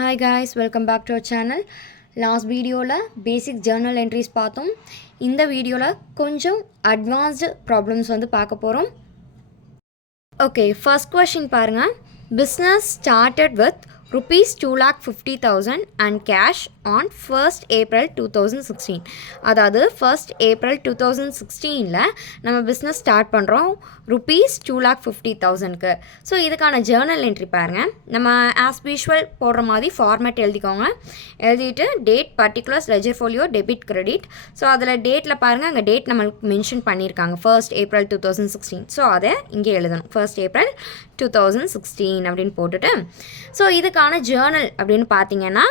Hi guys, welcome back to our channel. Last video la basic journal entries பார்த்தோம். இந்த வீடியோல கொஞ்சம் advanced problems வந்து பார்க்க போறோம். Okay, first question பாருங்க. Business started with rupees 2,50,000 and cash on 1st April 2016. அதாவது 1st April 2016ல நம்ம பிஸ்னஸ் ஸ்டார்ட் பண்ணுறோம் rupees 2,50,000க்கு. ஸோ இதுக்கான ஜேர்னல் என்ட்ரி பாருங்கள். நம்ம ஆஸ் யூஷுவல் போடுற மாதிரி ஃபார்மேட் எழுதிக்கோங்க. எழுதிட்டு date, particulars, ledger folio, debit, credit. So அதில் டேட்டில் பாருங்கள், அங்கே டேட் நம்மளுக்கு மென்ஷன் பண்ணியிருக்காங்க 1st April 2016. ஸோ அதை இங்கே எழுதணும் 1st April 2016 அப்படின்னு போட்டுட்டு, ஸோ இதுக்கான ஜேர்னல் அப்படின்னு பார்த்தீங்கன்னா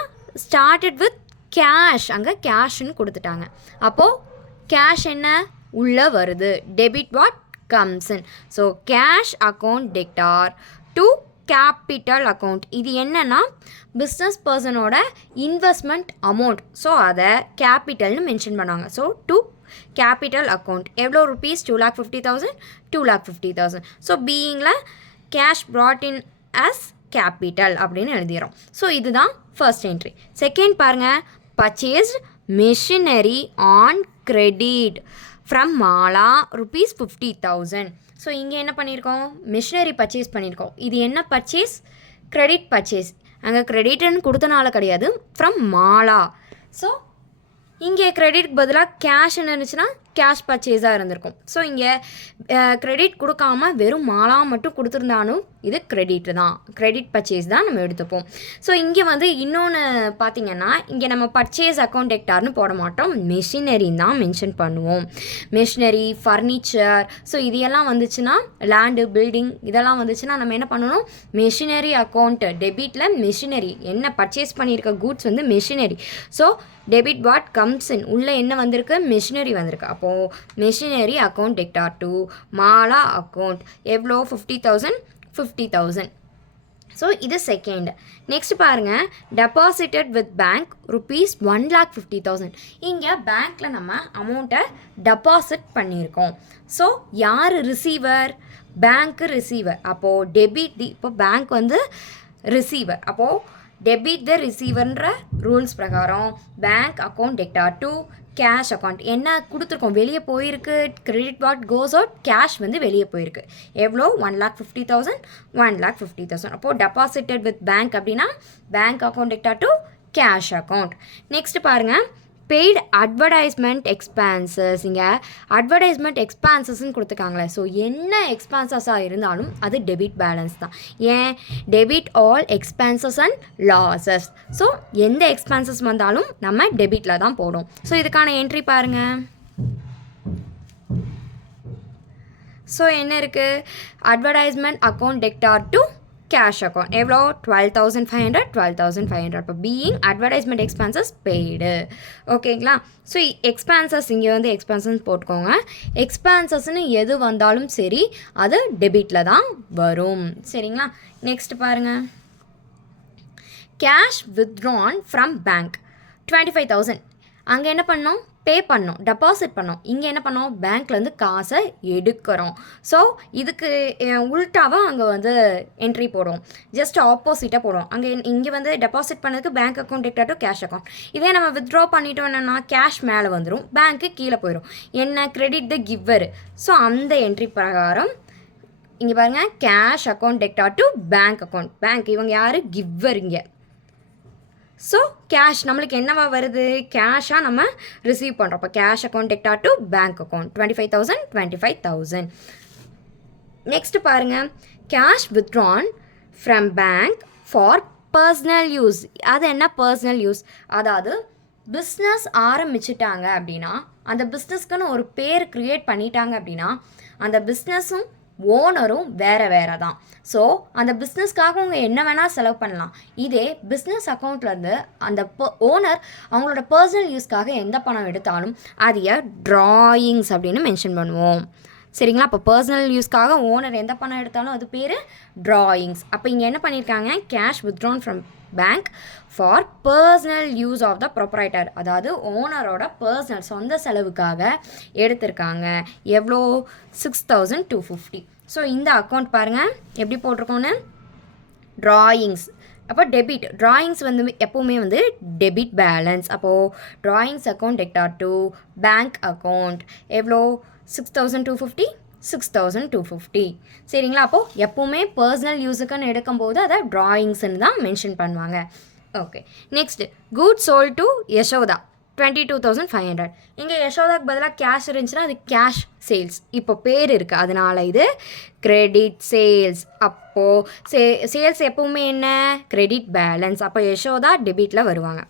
ஸ்டார்டட் வித் கேஷ். அங்கே கேஷ்ன்னு கொடுத்துட்டாங்க. அப்போது கேஷ் என்ன உள்ளே வருது, debit what comes in. So cash account debtor to capital account. இது என்னன்னா பிஸ்னஸ் பர்சனோட இன்வெஸ்ட்மெண்ட் அமௌண்ட். ஸோ அதை கேபிட்டல்னு மென்ஷன் பண்ணாங்க. ஸோ டு கேபிட்டல் அக்கௌண்ட் எவ்வளோ ருபீஸ் 2,50,000 2,50,000. ஸோ பீயிங்கில் cash brought in as capital அப்படின்னு எழுதிடும். ஸோ இதுதான் ஃபர்ஸ்ட் என்ட்ரி. செகண்ட் பாருங்கள், purchased machinery on credit from Mala rupees 50,000. So இங்கே என்ன பண்ணியிருக்கோம், மிஷினரி பர்ச்சேஸ் பண்ணியிருக்கோம். இது என்ன பர்ச்சேஸ், கிரெடிட் பர்ச்சேஸ். அங்கே கிரெடிட்னு கொடுத்தனால கிடையாது, ஃப்ரம் மாலா. ஸோ இங்கே கிரெடிட்க்கு பதிலாக கேஷ் என்ன இருந்துச்சுன்னா கேஷ் பர்ச்சேஸாக இருந்திருக்கும். ஸோ இங்கே கிரெடிட் கொடுக்காமல் வெறும் மாலா மட்டும் கொடுத்துருந்தாலும் இது கிரெடிட்டு தான், கிரெடிட் பர்ச்சேஸ் தான் நம்ம எடுத்துப்போம். ஸோ இங்கே வந்து இன்னொன்று பார்த்தீங்கன்னா, இங்கே நம்ம பர்ச்சேஸ் அக்கௌண்ட் டெக்டார்னு போட மாட்டோம், மெஷினரின்னு தான் மென்ஷன் பண்ணுவோம். மெஷினரி, ஃபர்னிச்சர், ஸோ இதெல்லாம் வந்துச்சுன்னா லேண்டு, பில்டிங் இதெல்லாம் வந்துச்சுன்னா நம்ம என்ன பண்ணணும், மெஷினரி அக்கௌண்ட் டெபிட்டில் மெஷினரி என்ன பர்ச்சேஸ் பண்ணியிருக்க கூட்ஸ் வந்து machinery. So debit what comes இன், உள்ளே என்ன வந்திருக்கு, மெஷினரி வந்திருக்கு. அப்போது machinery account debtor to Mala account எவ்வளோ 50,000 50,000. ஸோ இது செகண்ட். நெக்ஸ்ட் பாருங்கள், டெபாசிட்டட் வித் பேங்க் rupees 1,50,000. இங்கே பேங்க்கில் நம்ம அமௌண்ட்டை டெபாசிட் பண்ணியிருக்கோம். ஸோ யார் ரிசீவர், பேங்க்கு ரிசீவர். அப்போது டெபிட் இப்போ பேங்க் வந்து ரிசீவர். அப்போது டெபிட் த ரிசீவர்ன்ற ரூல்ஸ் பிரகாரம் bank account debtor to cash account என்ன கொடுத்துருக்கோம், வெளியே போயிருக்கு, credit what goes out, cash வந்து வெளியே போயிருக்கு. எவ்வளோ 1,50,000 1,50,000. அப்போது டெபாசிட்டட் வித் பேங்க் அப்படின்னா bank account debtor to cash account. Next பாருங்கள், பெய்டு அட்வர்டைஸ்மெண்ட் எக்ஸ்பென்சஸ். இங்கே அட்வர்டைஸ்மெண்ட் எக்ஸ்பென்சஸ்ன்னு கொடுத்துருக்காங்களே. ஸோ என்ன எக்ஸ்பென்சஸாக இருந்தாலும் அது டெபிட் பேலன்ஸ் தான். ஏன், debit all expenses and losses. So எந்த எக்ஸ்பென்சஸ் வந்தாலும் நம்ம டெபிட்டில் தான் போடும். ஸோ இதுக்கான என்ட்ரி பாருங்கள். ஸோ என்ன இருக்குது, advertisement account debtor to cash account எவ்வளோ 12,500 12,500. இப்போ பீயிங் அட்வர்டைஸ்மெண்ட் எக்ஸ்பென்சஸ் பெய்டு. ஓகேங்களா. ஸோ எக்ஸ்பென்சஸ் இங்கே வந்து எக்ஸ்பென்சஸ் போட்டுக்கோங்க. எக்ஸ்பென்சஸ்ன்னு எது வந்தாலும் சரி அது டெபிட்டில் தான் வரும். சரிங்களா. நெக்ஸ்ட் பாருங்கள், கேஷ் வித்ட்ரான் ஃப்ரம் பேங்க் 25,000. அங்கே என்ன பண்ணோம், பே பண்ணோம், டெபாசிட் பண்ணோம். இங்கே என்ன பண்ணோம், பேங்க்லேருந்து காசை எடுக்கிறோம். ஸோ இதுக்கு உல்ட்டாவாக அங்கே வந்து என்ட்ரி போடுவோம், ஜஸ்ட் ஆப்போசிட்டாக போடுவோம். அங்கே இங்கே வந்து டெபாசிட் பண்ணதுக்கு bank account debtor to cash account. இதே நம்ம வித்ட்ரா பண்ணிட்டோம் என்னென்னா கேஷ் மேலே வந்துடும், பேங்க்கு கீழே போயிடும். என்ன, கிரெடிட் த கிவர். ஸோ அந்த என்ட்ரி பிரகாரம் இங்கே பாருங்கள், cash account debtor to bank account. Bank இவங்க யார், கிவர் இங்கே. ஸோ கேஷ் நம்மளுக்கு என்னவா வருது, கேஷாக நம்ம ரிசீவ் பண்ணுறோம். அப்போ cash account debtor to bank account 25,000 25,000. Next பாருங்கள், cash withdrawn from bank for personal use. அது என்ன பர்சனல் யூஸ், அதாவது பிஸ்னஸ் ஆரம்பிச்சிட்டாங்க அப்படின்னா அந்த பிஸ்னஸ்க்குன்னு ஒரு பேர் க்ரியேட் பண்ணிட்டாங்க அப்படின்னா அந்த பிஸ்னஸும் ஓனரும் வேறு வேறு தான். ஸோ அந்த பிஸ்னஸ்க்காக அவங்க என்ன வேணால் செலவு பண்ணலாம். இதே பிஸ்னஸ் அக்கௌண்ட்லேருந்து அந்த ஓனர் அவங்களோட பர்சனல் யூஸ்க்காக எந்த பணம் எடுத்தாலும் அதைய ட்ராயிங்ஸ் அப்படின்னு மென்ஷன் பண்ணுவோம். சரிங்களா. அப்போ பர்சனல் யூஸ்க்காக ஓனர் எந்த பணம் எடுத்தாலும் அது பேர் ட்ராயிங்ஸ். அப்போ இங்கே என்ன பண்ணியிருக்காங்க, cash withdrawn from bank for personal use of the proprietor. அதாவது ஓனரோட பர்சனல் சொந்த செலவுக்காக எடுத்திருக்காங்க. எவ்வளோ 6,250. ஸோ இந்த அக்கௌண்ட் பாருங்கள் எப்படி போட்டிருக்கோன்னு, ட்ராயிங்ஸ் அப்போ டெபிட் ட்ராயிங்ஸ் வந்து எப்போவுமே வந்து டெபிட் பேலன்ஸ். அப்போது drawings account debtor to bank account எவ்வளோ 6250 6250 சரிங்களா. அப்போது எப்போவுமே பர்சனல் யூஸுக்குன்னு எடுக்கும்போது அதை ட்ராயிங்ஸ்ன்னு தான் மென்ஷன் பண்ணுவாங்க. Okay next good sold to Yashoda 22,500. இங்கே யசோதாக்கு பதிலாக கேஷ் இருந்துச்சுன்னா அது கேஷ் சேல்ஸ் இப்போ பேர் இருக்குது அதனால் இது கிரெடிட் சேல்ஸ். அப்போது சேல்ஸ் எப்பவுமே என்ன கிரெடிட் பேலன்ஸ். அப்போ யசோதா டெபிட்டில் வருவாங்க.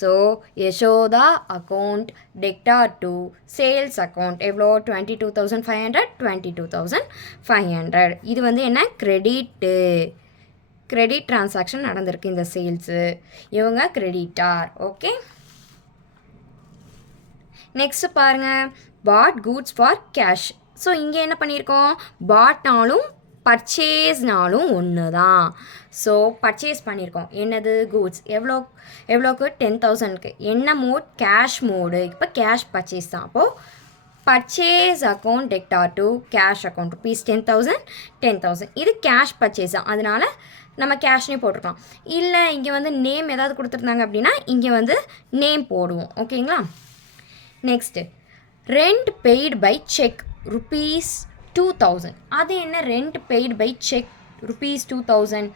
So Yashoda account debtor to sales account எவ்வளோ 22,500 22,500. இது வந்து என்ன கிரெடிட் ட்ரான்சாக்ஷன் நடந்திருக்கு இந்த சேல்ஸு. இவங்க கிரெடிட்டார். ஓகே நெக்ஸ்ட் பாருங்கள் பாட் குட்ஸ் ஃபார் கேஷ். ஸோ இங்கே என்ன பண்ணியிருக்கோம் பாட்னாலும் பர்ச்சேஸ்னாலும் ஒன்று தான். ஸோ பர்ச்சேஸ் பண்ணியிருக்கோம் என்னது குட்ஸ் எவ்வளோக்கு 10,000க்கு என்ன மோட் கேஷ் மோடு. இப்போ கேஷ் பர்ச்சேஸ் தான். அப்போது purchase account debtor to cash account rupees 10,000 இது கேஷ் பர்ச்சேஸ் தான். அதனால் நம்ம கேஷ்னே போட்டிருக்கலாம். இல்லை இங்கே வந்து நேம் ஏதாவது கொடுத்துருந்தாங்க அப்படின்னா இங்கே வந்து நேம் போடுவோம். ஓகேங்களா. Next rent paid by cheque rupees 2,000. அது என்ன rent paid by cheque rupees 2,000.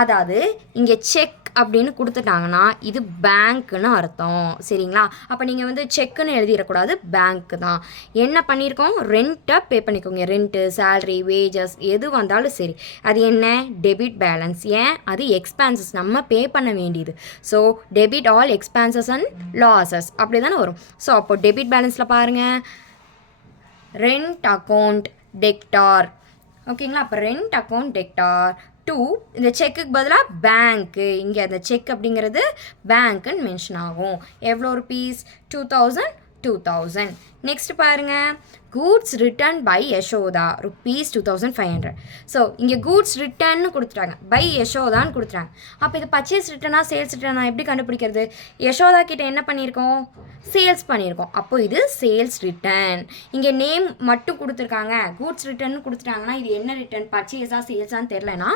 அதாவது இங்கே செக் அப்படின்னு கொடுத்துட்டாங்கன்னா இது பேங்க்குன்னு அர்த்தம் சரிங்களா. அப்போ நீங்கள் வந்து செக்குன்னு எழுதிடக்கூடாது பேங்க்கு தான். என்ன பண்ணியிருக்கோம் ரெண்ட்டை பே பண்ணிக்கோங்க. ரெண்ட்டு சேல்ரி வேஜஸ் எது வந்தாலும் சரி அது என்ன டெபிட் பேலன்ஸ். ஏன் அது எக்ஸ்பென்சஸ் நம்ம பே பண்ண வேண்டியது. So debit all expenses and losses அப்படி தானே வரும். ஸோ அப்போ டெபிட் பேலன்ஸில் பாருங்கள் ரெண்ட் அக்கௌண்ட் டெக்டார். ஓகேங்களா. அப்போ ரெண்ட் அக்கௌண்ட் டெக்டார் டூ இந்த செக்குக்கு பதிலாக பேங்க்கு. இங்கே அந்த செக் அப்படிங்கிறது பேங்க்குன்னு மென்ஷன் ஆகும். எவ்வளோ ருபீஸ் 2,000. நெக்ஸ்ட் பாருங்கள் goods return by Yashoda rupees 2,500. So இங்கே கூட்ஸ் ரிட்டர்ன்னு கொடுத்துட்டாங்க பை யசோதான்னு கொடுத்துட்டாங்க. அப்போ இது பர்ச்சேஸ் ரிட்டர்னா சேல்ஸ் ரிட்டர்னா எப்படி கண்டுபிடிக்கிறது. யசோதா கிட்ட என்ன பண்ணியிருக்கோம் சேல்ஸ் பண்ணியிருக்கோம். அப்போது இது சேல்ஸ் ரிட்டர்ன். இங்கே நேம் மட்டும் கொடுத்துருக்காங்க கூட்ஸ் ரிட்டர்ன்னு கொடுத்துட்டாங்கன்னா இது என்ன ரிட்டர்ன் பர்ச்சேஸாக சேல்ஸான்னு தெரிலனா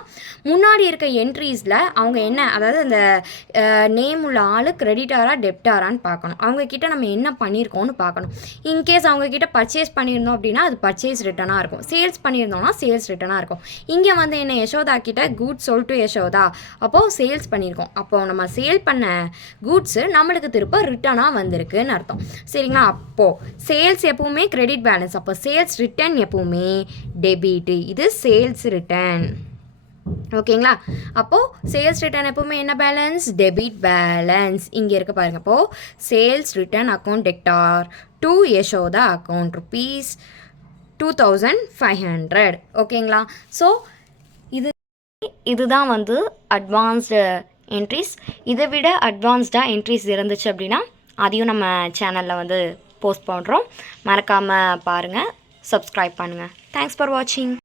முன்னாடி இருக்க என்ட்ரிஸில் அவங்க என்ன அதாவது அந்த நேம் உள்ள ஆள் கிரெடிட்டாரா டெப்டாரான்னு பார்க்கணும். அவங்கக்கிட்ட நம்ம என்ன பண்ணியிருக்கோம்னு பார்க்கணும். இன்கேஸ் அவங்கக்கிட்ட பர்ச்சேஸ் பண்ணியிருந்தோம் அப்படின்னா அது பர்ச்சேஸ் ரிட்டர்னாக இருக்கும். சேல்ஸ் பண்ணியிருந்தோம்னா சேல்ஸ் ரிட்டர்னாக இருக்கும். இங்கே வந்து என்ன யசோதா கிட்ட கூட்ஸ் சோல்ட் டு யசோதா அப்போது சேல்ஸ் பண்ணியிருக்கோம். அப்போது நம்ம சேல் பண்ண கூட்ஸு நம்மளுக்கு திரும்ப ரிட்டர்னாக வந்திருக்குன்னு அர்த்தம் சரிங்களா. அப்போது சேல்ஸ் எப்பவுமே கிரெடிட் பேலன்ஸ். அப்போ சேல்ஸ் ரிட்டர்ன் எப்பவுமே டெபிட். இது சேல்ஸ் ரிட்டர்ன். ஓகேங்களா. அப்போது சேல்ஸ் ரிட்டர்ன் எப்பவுமே என்ன பேலன்ஸ் டெபிட் பேலன்ஸ். இங்கே இருக்க பாருங்க. அப்போது sales return account debtor to Yashoda account rupees 2,500. ஓகேங்களா. ஸோ இதுதான் வந்து அட்வான்ஸ்டு என்ட்ரிஸ். இதை விட அட்வான்ஸ்டாக என்ட்ரிஸ் இருந்துச்சு அப்படின்னா அதையும் நம்ம சேனலில் வந்து போஸ்ட் பண்ணுறோம். மறக்காமல் பாருங்கள் சப்ஸ்கிரைப் பண்ணுங்கள். தேங்க்ஸ் ஃபார் வாட்சிங்.